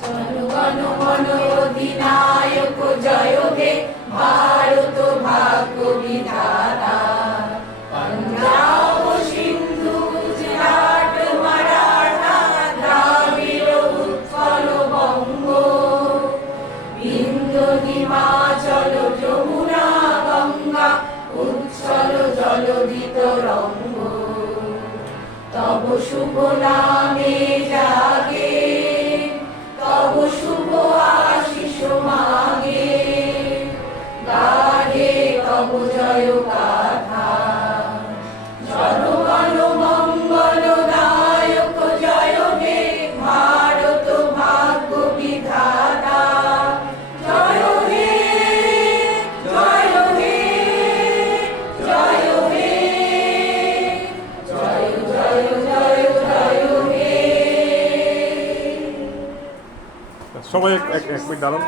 জনগণ মন অধিনায়ক জয় হে ভারত ভাগ্য বিধাতা। পাঞ্জাব সিন্ধু গুজরাট মারাঠা দ্রাবিড় উৎকল বঙ্গ, বিন্ধ্য হিমাচল যমুনা গঙ্গা উচ্ছল জলধিত রঙ্গ। তব শুভ নামে জাগে, তব শুভ আশিস মাগে, গাহে তব জয় গাথা। জনগণ মঙ্গলদায়ক জয় হে ভারত ভাগ্য বিধাতা। জয় হে জয় হে জয় হে জয় জয় জয় জয় হে। সবাই এক মিনিট দাঁড়ান।